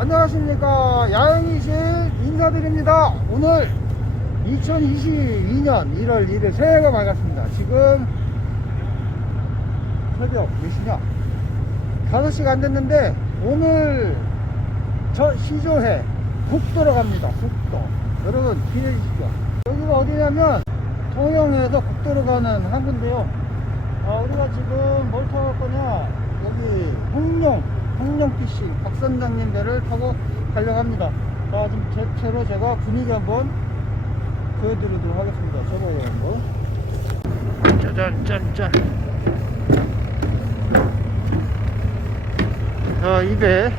안녕하십니까. 야영이실 인사드립니다. 오늘 2022년 1월 1일 새해가 밝았습니다. 지금 새벽 몇 시냐? 5시가 안 됐는데 오늘 저 시조회 국도로 갑니다. 국도. 여러분 기대해 주시죠. 여기가 어디냐면 통영에서 국도로 가는 항구인데요. 우리가 지금 뭘 타고 갈 거냐? 여기 홍룡피싱 박선장님 배를 타고 가려고 합니다. 자, 지금 제 채로 제가 분위기 한번 보여드리도록 하겠습니다. 저번에 한번 짜잔짠짠. 자, 이배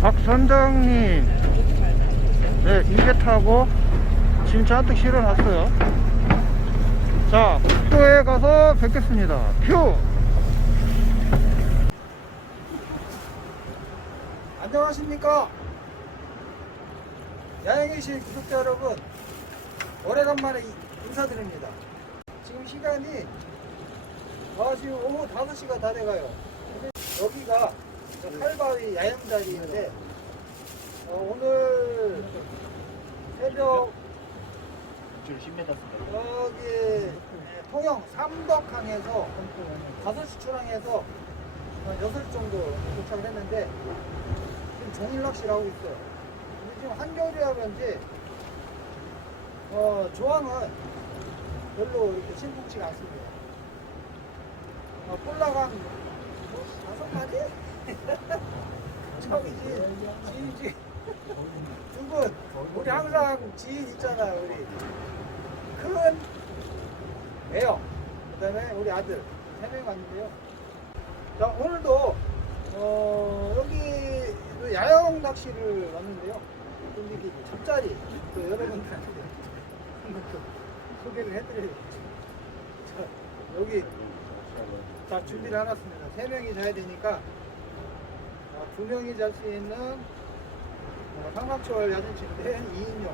박선장님 네, 이배 타고 지금 잔뜩 실어놨어요. 자, 국도에 가서 뵙겠습니다. 표! 안녕하십니까? 야영이실 구독자 여러분, 오래간만에 인사드립니다. 지금 시간이 지금 오후 5시가 다 돼가요. 여기가 칼바위 야영자리인데 오늘 새벽 여기 통영 삼덕항에서 5시 출항해서 6시 정도 도착을 했는데 지금 종일 낚시를 하고 있어요. 근데 지금 한겨울이라 그런지 조항은 별로 이렇게 심풍치가 않습니다. 꼴라간 5마리? 저기 지인지 두 분, 우리 항상 지인 있잖아요. 우리 큰 애요, 그 다음에 우리 아들 3명 왔는데요. 자, 오늘도 여기 야영 낚시를 왔는데요. 근데 이게 잠자리 또 여러분들한테 한번 소개를 해드려야겠죠. 자, 여기 다 준비를 해놨습니다. 3명이 자야 되니까 2명이 잘 수 있는 삼각초월 야전 침대 2인용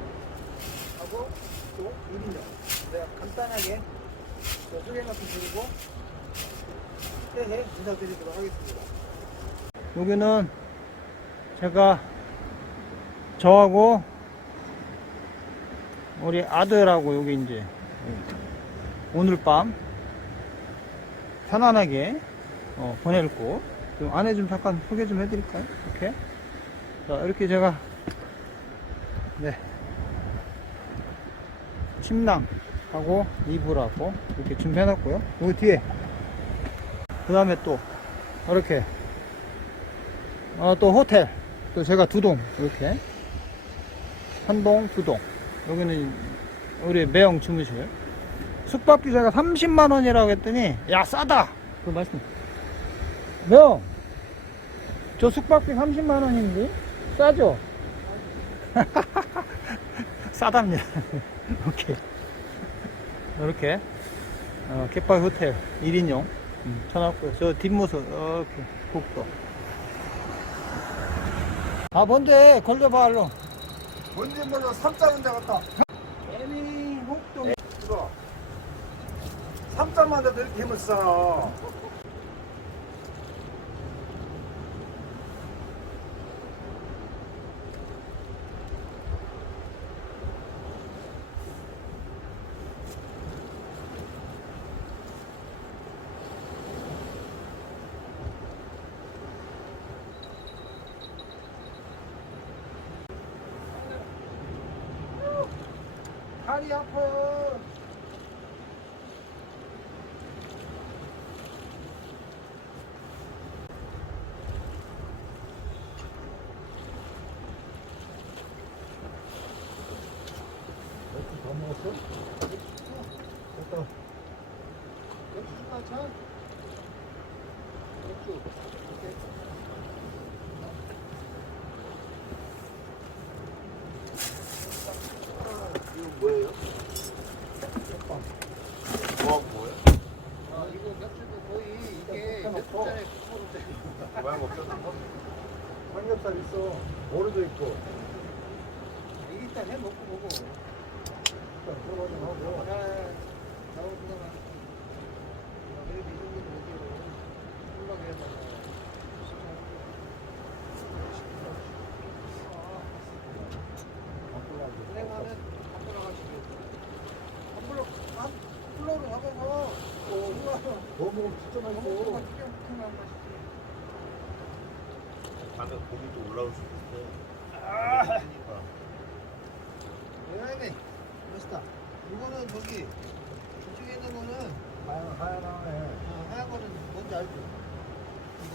하고 또 1인용. 내가 간단하게 소개 말씀드리고 새해 인사드리도록 하겠습니다. 여기는 제가 저하고 우리 아들하고 여기 이제 오늘 밤 편안하게 보낼 곳. 좀 안에 좀 잠깐 소개 좀 해드릴까요? 이렇게. 자, 이렇게 제가 침낭하고 이불하고 이렇게 준비해놨고요. 여기 뒤에 그 다음에 또 이렇게 또 호텔 또 제가 2동 이렇게 1동 2동. 여기는 우리 매형 주무실. 숙박비 제가 30만원이라고 했더니 야 싸다 그 말씀. 매형 저 숙박비 30만원인데 싸죠? 싸답니다. 오케이. 이렇게 갯바위 호텔 1인용 쳐놨고요. 저 뒷모습 이렇게 국도. 뭔데 걸려봐 얼른. 뭔지 몰라. 3자는 데 갔다. 애미 목동. 이거 3자만 돼도 이렇게 힘을 쓰잖아. 다리 아파요. 다 먹었어? 됐다. 맥주 좀 마셔. 맥주. 이거 뭐예요? 뭐예요? 이거 맥주도 거의 이게 맥주잔에 9,000원짜리. 많이 먹겠다. 삼겹살 있어. 모르도 있고. 이게 일단 해 먹고 보고. 일단 들어가 좀 하고. 나오고 그냥 그래도 이 정도는 어디요? 콜라게 해서. 튀김부터만 맛있지. 다음에 고기 또 올라올 수도 있어. 그러니까. 왜냐면 맛있다. 이거는 저기 저쪽에 있는 거는 하얀하네. 하얀 거는 뭔지 알죠? 이거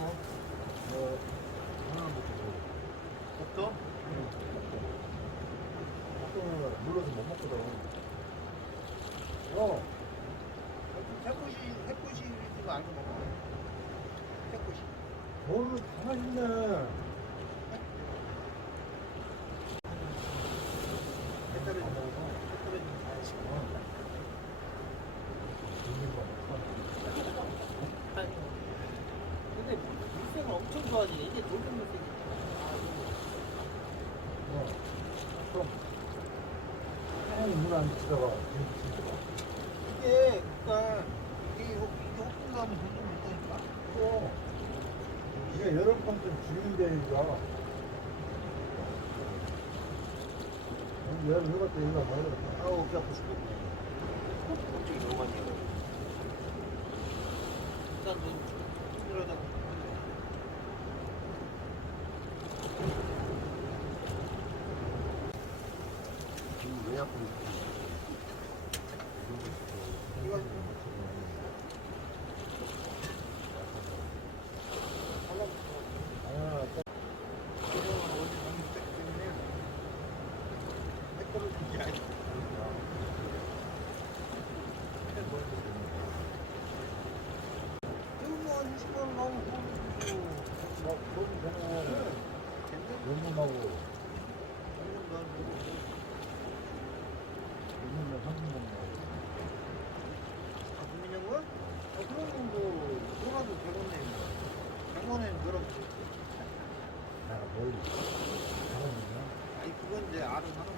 하나 먹고. 또? 물러서 못 먹거든. 햇꽃이 좀 알고 먹어. 햇꽃이. 너는 가만히 있네. 햇살을 좀 먹어. 햇살을 좀 봐야지. 아니, 근데 물색을 엄청 좋아하지. 이게 돌돔 물색이야. 물안 치다가. 이게, 그니까, 이게 호풍 가면 돌돔 있다니까? 이게 여러 번좀 죽이는 데니까. 여러 번 때 이거 먹으러. 아우, 배 아파 죽겠네. 갑자기 너무 많이 해. 일단 너, 힘들어다. 지금 왜 아프고 있어? 이거, 아, 이거 어디 가면 딱 때문에, 햇살을 좀 봐야지. 이거 한 20만 나오면 그거 막 거기 되네. 연놈하고 연놈에 한놈하고. 국민형 거야? 그러면 뭐, 들어가도 되겠네. 100원에 늘어붙였지. 야, 멀리. 사람이냐? 아니, 그건 이제 알은 하나